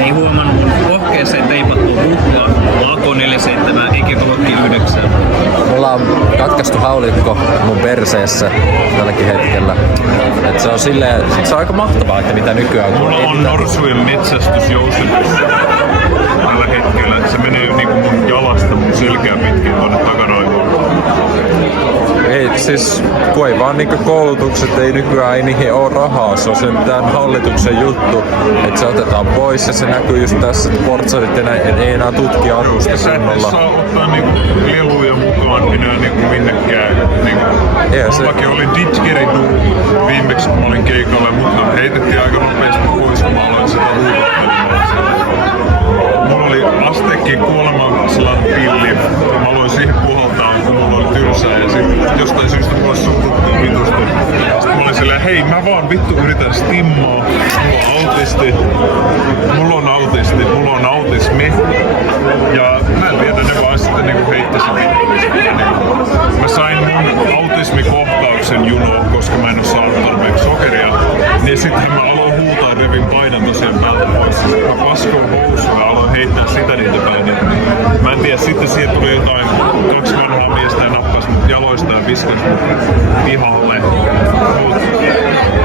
ei huomannut mun pohkeeseen teipattua hukkaa AK-47 Ikitolokki 9. Mulla on katkaistu haulikko mun perseessä tälläkin hetkellä. Et se on silleen, se on aika mahtavaa, että mitä nykyään kun mulla on norsujen metsästysjousipyssy tällä hetkellä. Se menee niinku mun jalasta mun selkeä pitkin tonne takaraivoon. Ei, siis kun ei vaan niinku koulutukset ei nykyään ei niihin oo rahaa. Se on sen tämän hallituksen juttu, että se otetaan pois ja se näkyy just tässä, että portsarit ei enää tutki arvosta kunnolla. Sä ottaa niinku leluja mukaan enää niinku minnekään. Niinku, mullakin oli didgeridoo viimeksi kun mä olin keikalla, mutta heitettiin aika nopeasti pois kun mä aloin sitä huutottelemaan. Mulla oli asteekin kuoleman sellainen pilli. Mä aloin siihen puhaltaa, kun mulla oli tylsää ja sit jostain syystä mulla suututtiin vitusti. Sitten mä olin silleen, hei mä vaan vittu yritän stimmaa. Mulla on autismi. Ja mä en tiedä, ne vaan sitten niinku heittäisi vittuisesti. Mä sain mun autismikohtauksen junoon, koska mä en oo saanut tarpeeksi sokeria. Niin sitten mä aloin huutaa revin paidan tosiaan päältä pois. Mä paskoin housuun ja aloin heittää sitä niitä päin. Mä en tiedä, sitten siihen tuli jotain 2 vanhaa miestä ja nappas mut jaloista ja viskas mut pihalle.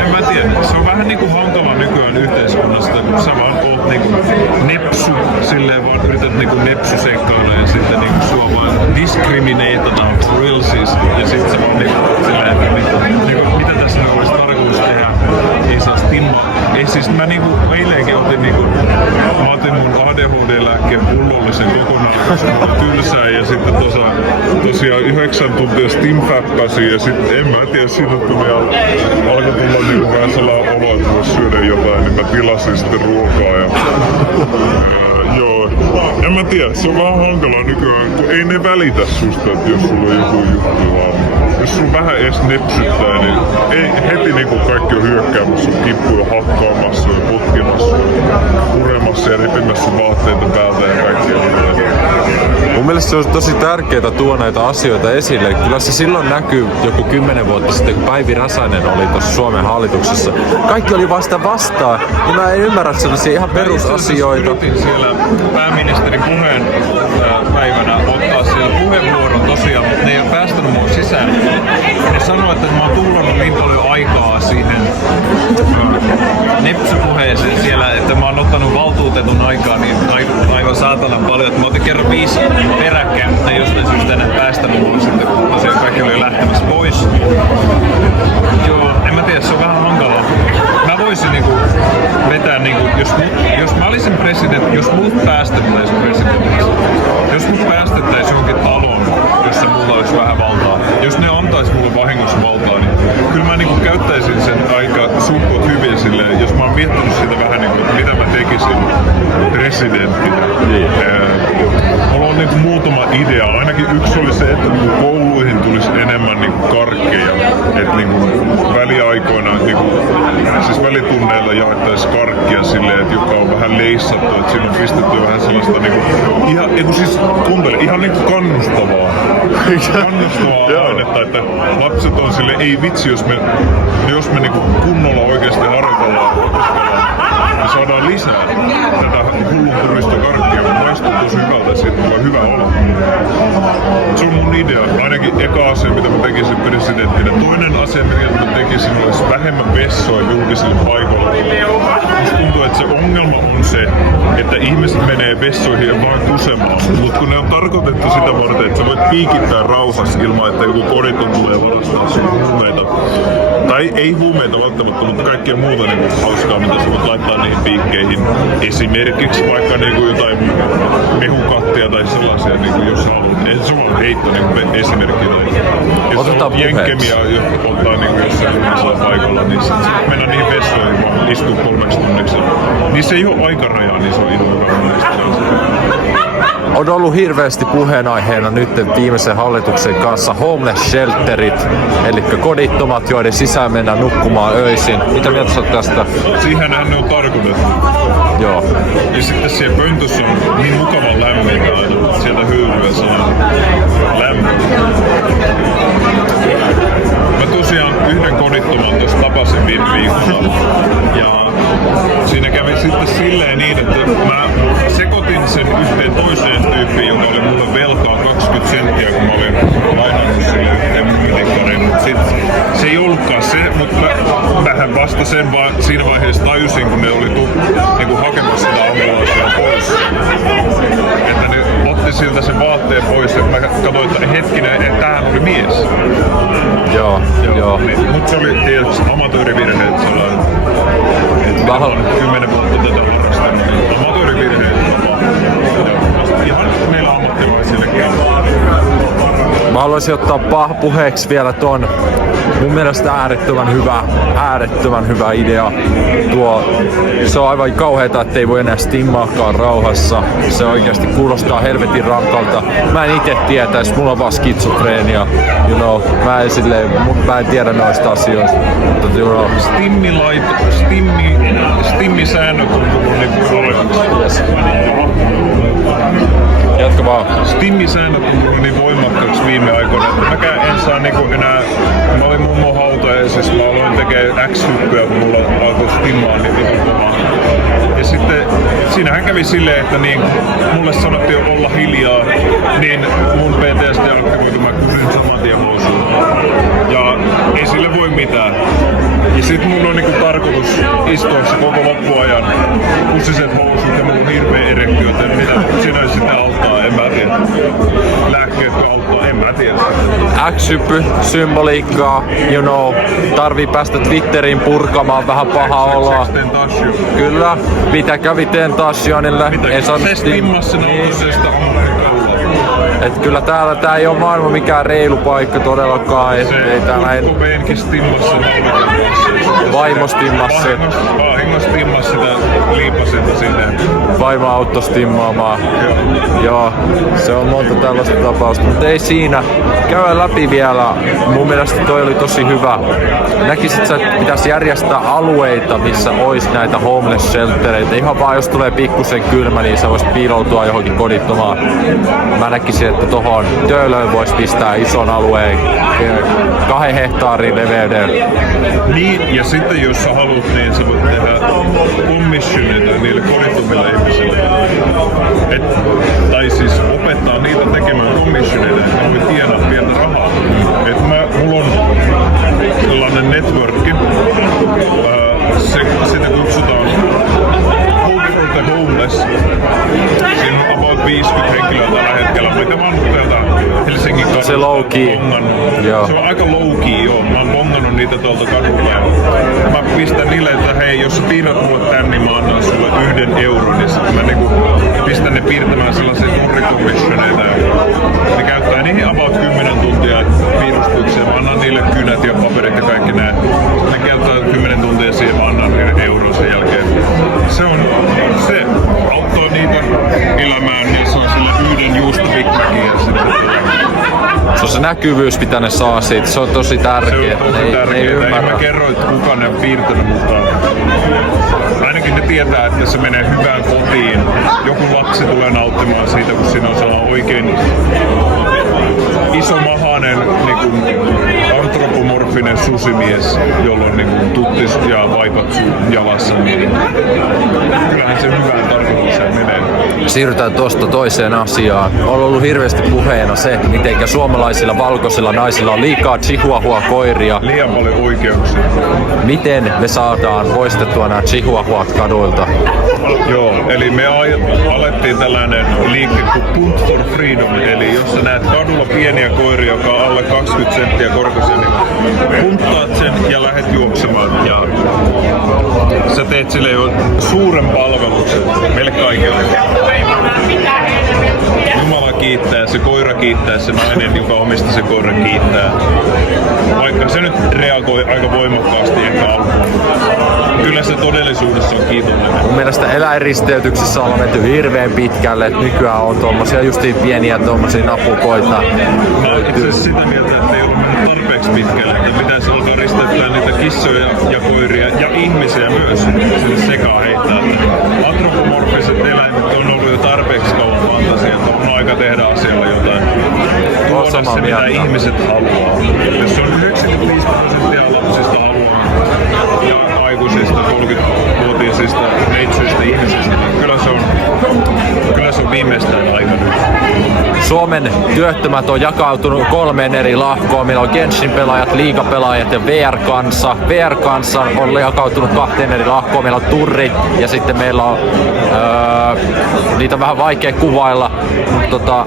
En mä tiedä, se on vähän niinku hankala nykyään yhteiskunnasta, kun sä vaan oot niinku nepsu, silleen vaan yrität niinku nepsuseikkailla ja sitten niinku sua vaan discriminatetaan realsis ja sit sä vaan niinku silleen, niinku mitä tässä nyt olisi tarkoitus tehdä, ei saa stimmaa. Ei siis mä niinku eilenkin otin niinku, mä otin mun ADHD-lääkkeen pullollisen kokonaan, koska mä olin tylsää ja sitten tosiaan 9 tuntia stimfäppäsin ja sitten en mä tiedä, siitä alkoi tulla niinku vähän sellainen olo, että vois syödä jotain, niin mä tilasin sitten ruokaa ja joo, en mä tiedä, se on vähän hankalaa nykyään, kun ei ne välitä susta, että jos sulla on joku juttu vaan. Jos sun vähän edes nepsyttää, niin ei heti niinku kaikki on hyökkäämässä sun kippuja, hakkaamassa ja potkimassa ja puremassa ja repimässä sun vaatteita päältä ja kaikkea. Mun mielestä se on tosi tärkeää tuoda näitä asioita esille. Kyllä se silloin näkyy joku 10 vuotta sitten, kun Päivi Räsänen oli tuossa Suomen hallituksessa. Kaikki oli vasta vastaan. Ja mä en ymmärrä sellaisia ihan perusasioita. Yritin siellä pääministerin puheen päivänä ottaa siellä puheenvuoron tosiaan, mutta ne ei ole päästänyt mua sisään. Ne sanoo, että mä oon tuhlannut niin paljon aikaa siihen nepsypuheeseen siellä, että mä oon ottanut valtuutetun aikaa niin aivan saatanan paljon, että mä otin kerran 5 peräkkäin, mutta ei jostain syystä enää päästänyt mulle sitten, kun tosiaan kaikki oli lähtemässä pois. Joo, en mä tiedä, se on vähän hankalaa. Mä voisin niinku vetää niinku, jos mä olisin presidentti, jos mut päästettäisiin presidentiksi, jos mut päästettäisiin johonkin taloon, jossa mulla olisi vähän valtaa, jos ne antais mulle vahingossa valtaa, niin kyllä mä niinku käyttäisin sen aika suhtkoot hyvin silleen, jos mä oon miettinyt sitä vähän niinku, mitä mä tekisin presidenttinä. Mulla on niinku muutama idea, ainakin yksi oli se, että niinku kouluihin tulisi enemmän niinku karkkeja, että niinku väliaikoina, niinku, siis välitunneilla jaettaisiin karkkia silleen, että joka on vähän leissattu, että siinä on pistetty vähän sellaista niinku, ihan niinku kannustavaa ainetta, että lapset on silleen, ei vitsi, jos me niinku kunnolla oikeasti harjoitellaan, niin saadaan lisää tätä hullunkurista karkkia, kun maistuu tosi hyvältä ja siitä tulee hyvä olo. Se on mun idea, ainakin eka asia, mitä mä tekisin presidenttinä. Toinen asia, mitä mä tekisin, olisi vähemmän vessoa julkisille paikoille. Musta tuntuu, että se ongelma on se, että ihmiset menee vessoihin ja vaan kusemaan. Mutta kun ne on tarkoitettu sitä varten, että sä voit piikittää rauhassa ilman, että joku koriton tulee varastaa sun huumeita. Tai ei huumeita välttämättä, mutta kaikkea muuta niin hauskaa, mitä sä voit laittaa niihin piikkeihin. Esimerkiksi vaikka niin jotain mehukattia tai sellaisia, niin jos haluat. Ei se ole heitto niin esimerkki. Jos on jenkemiä, jotka polttaa niin jossain paikalla, niin sitten mennään niihin vessoihin vaan istuu 3 tunniksi. Niin se ei ole aikarajaa, niin se on ihan on ollut hirveästi puheenaiheena nyt viimeisen hallituksen kanssa homeless shelterit, eli kodittomat, joiden sisään mennään nukkumaan öisin. Mitä mieltä sä oot tästä? Siihenhän ne on tarkoitettu. Joo. Ja sitten siellä pöntössä on niin mukavan lämmintä aina, sieltä höyryä saa lämpöä. Mä tosiaan yhden kodittoman tuossa tapasin viime viikolla. Ja siinä kävi sitten silleen niin, että mä sekoitin sen yhteen toiseen tyyppiin, joka oli mulle velkaa 20 senttiä, kun mä olin lainannut sille yhteen myyntikkariin. Mut sit se ei ollutkaan se, mutta mähän vasta sen vaan siinä vaiheessa tajusin, kun ne oli niinku hakemassa sitä ambulanssia pois. Että ne otti siltä sen vaatteen pois, että mä katsoin, että hetkinen, että tämähän oli mies. Joo. Mut se oli tietysti amatöörivirhe, että sellainen, että on 10 vuotta tätä harrastanut. Amatöörivirhe, ihan meillä ammattilaisillekin. Mä haluaisin ottaa puheeksi vielä ton mun mielestä äärettömän hyvä idea. Se on aivan kauheeta, ettei voi enää stimmaakaan rauhassa. Se oikeasti kuulostaa helvetin rankalta. Mä en ite tietäis, mulla on vaan skitsofreenia. Mä en tiedä noista asioista. Stimmisäännöt on tullut niin voimaksi. Yes. Jatka vaan. Stimmisäännöt on tullut niin voimakkaiksi viime aikoina, että mäkään en saa niinku enää... Mä olin mummon hautajaisissa, mä aloin tekee X-hyppyä, kun mulla alkoi stimmaa niin kovaa. Ja sitten siinähän kävi silleen, että niin, mulle sanottiin olla hiljaa, niin mun PTSD aktivoitu, mä kysyin saman tien housuun. Ja ei sille voi mitään. Ja sit mun on niinku tarkoitus istua se koko loppuajan kussiset housut ja mulla on hirveä erektio, että mitä siinä sitten auttaa, en mä tiedä. Lääkkeet auttaa, en mä tiedä. X-hyppy, symboliikkaa, tarvii päästä Twitteriin purkamaan vähän pahaa oloa. Kyllä, mitä kävi Tentacionille? Se stimmas sen autosesta et kyllä tää ei oo maailma mikään reilu paikka todellakaan. Ei täällä ei... Cobainkin stimmasi sen autokentässä. Vaimo stimmasi sen. Vahingossa stimmasi sitä liipasinta sinne. Vaimo auttoi stimmaamaan. Joo, se on monta tällaista tapausta, mutta ei siinä. Käydään läpi vielä. Mun mielestä toi oli tosi hyvä. Näkisit sä, että pitäisi järjestää alueita, missä olisi näitä homeless sheltereitä. Ihan vaan jos tulee pikkusen kylmä, niin sä voisit piiloutua johonkin kodittomaan. Mä näkisin, että tohon Töölöön voisi pistää ison alueen 2 hehtaarin leveyden. Niin, ja sitten jos sä haluat, niin sä voit tehdä commissioneita niille kodittomille ihmisille. Tai siis opettaa niitä tekemään commissioneita, että ne voi tienaa pientä rahaa. Mulla on sellainen networkki, sitä kutsutaan Hope for the Homeless. Siinä on about 50 henkilöä tällä hetkellä, mitä mä oon täältä Helsingin kadulta. Se low key. Se on aika low key, joo. Mä oon bongannut niitä tuolta kadulta. Mä pistän niille, että hei, jos sä piirrät mulle tän, niin mä annan sulle 1 euron. Ja sit mä niinku pistän ne piirtämään sellaisia turricommissioneita. Ne käyttää niihin about 10 tuntia piirustukseen. Mä annan niille kynät ja paperit ja kaikki nää. Ne käyttää 10 tuntia siihen, mä annan niille euron sen jälkeen. Se auttoi niitä elämään, niin se on sille 1 juusto Big Macin ja sitten Se on se näkyvyys, mitä ne saa siitä. Se on tosi tärkeää. Se on tosi tärkeää. En mä kerro, että kuka ne on piirtänyt, mutta ainakin ne tietää, että se menee hyvään kotiin. Joku lapsi tulee nauttimaan siitä, kun siinä on sellainen oikein isomahainen niin antropomorfinen susimies, jolla on niin tuttis ja vaipat jalassa. Niin kyllähän se hyvään tarkoitukseen menee. Siirrytään tuosta toiseen asiaan. On ollut hirveästi puheena se, miten suomalaisilla valkoisilla naisilla on liikaa chihuahua-koiria. Liian paljon oikeuksia. Miten me saadaan poistettua nämä chihuahuat kaduilta? Joo, eli me alettiin tällainen liike kuin Punt for Freedom, eli jos sä näet kadulla pieniä koiria, joka on alle 20 senttiä korkeisen, niin punttaat sen ja lähdet juoksemaan. Ja sä teet sille jo suuren palveluksen meille kaikille. Jumala kiittää, se koira kiittää, se nainen, joka omisti se koiran kiittää. Vaikka se nyt reagoi aika voimakkaasti ehkä alkuun. Kyllä se todellisuudessa on kiitollinen. Mun mielestä eläinristeytyksissä ollaan menty hirveän pitkälle, että nykyään on tommosia justiin pieniä tommosia napukoita. Mä oon itse asiassa sitä mieltä, että ei ollut mennyt tarpeeksi pitkälle, että pitäisi alkaa risteyttää niitä kissoja ja koiria ja ihmisiä myös sinne sekaan heittää. Antropomorfiset eläimet on ollut jo tarpeeksi kauan fantasia, että on aika tehdä asialle jotain. Tuoda se, mitä ihmiset haluaa. Jos on 95% lapsista haluaa ja aikuisista, 30-vuotiaisista, neitsyistä ihmisistä, niin kyllä se on Suomen työttömät on jakautunut 3 eri lahkoon. Meillä on Genshin-pelaajat, liigapelaajat ja VR-kansa. VR-kansa on jakautunut 2 eri lahkoon. Meillä on turrit ja sitten meillä on... niitä on vähän vaikea kuvailla. Mutta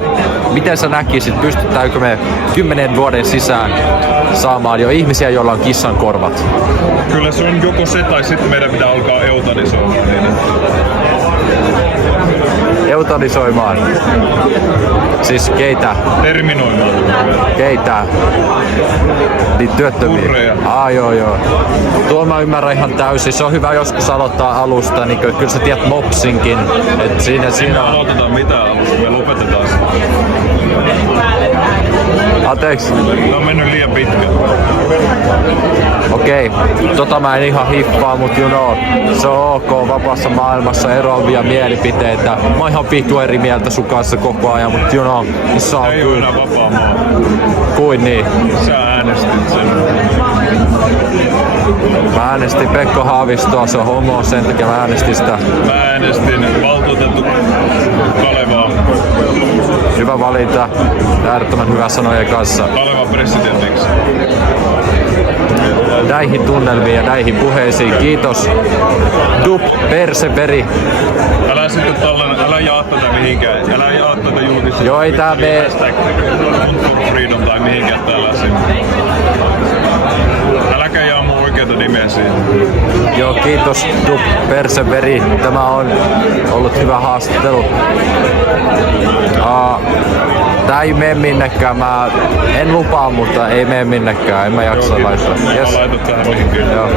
miten sä näkisit, pystytäänkö me 10 vuoden sisään saamaan jo ihmisiä, joilla on kissan korvat? Kyllä se on joko se tai sitten meidän pitää alkaa eutanisoimaan niitä. Eutanisoimaan. Siis keitä? Terminoimaan. Keitä? Niitä työttömiä. Kurreja. Joo. Tuo mä ymmärrän ihan täysin. Se on hyvä joskus aloittaa alusta. Niin kyllä sä tiedät mopsinkin. Et siinä Me on... aloitetaan mitään alusta, me lopetetaan se. Anteeksi. Tämä on mennyt liian pitkä. Okei, mä en ihan hiffaa, mut se on ok vapaassa maailmassa eroavia mielipiteitä. Mä oon ihan vittu eri mieltä sun kanssa koko ajan, mut se on Ei ole enää vapaa maa. Kuin niin? Sä äänestit sen. Mä äänestin Pekka Haavistoa, se on homo, sen takia mä äänestin sitä. Mä äänestin valtuutettu Kalevaa. Hyvä valinta, äärettömän hyvä sanojen kanssa. Kaleva presidentiksi. Näihin tunnelmiin ja näihin puheisiin kiitos. Dub perseveri. Älä sitten älä jaa tätä mihinkään. Älä jaa tätä julkisesti. Joo, ei tää mene. Freedom tai mihinkään tällaisiin. Äläkä jaa mun oikeita nimeä siihen. Joo, kiitos Dub perseveri. Tämä on ollut hyvä haastattelu. Tää ei mene minnekään, mä en lupaa, mutta ei mene minnekään, en mä jaksa laittaa. Yes. Mä laitan tähän mihinkään. Joo.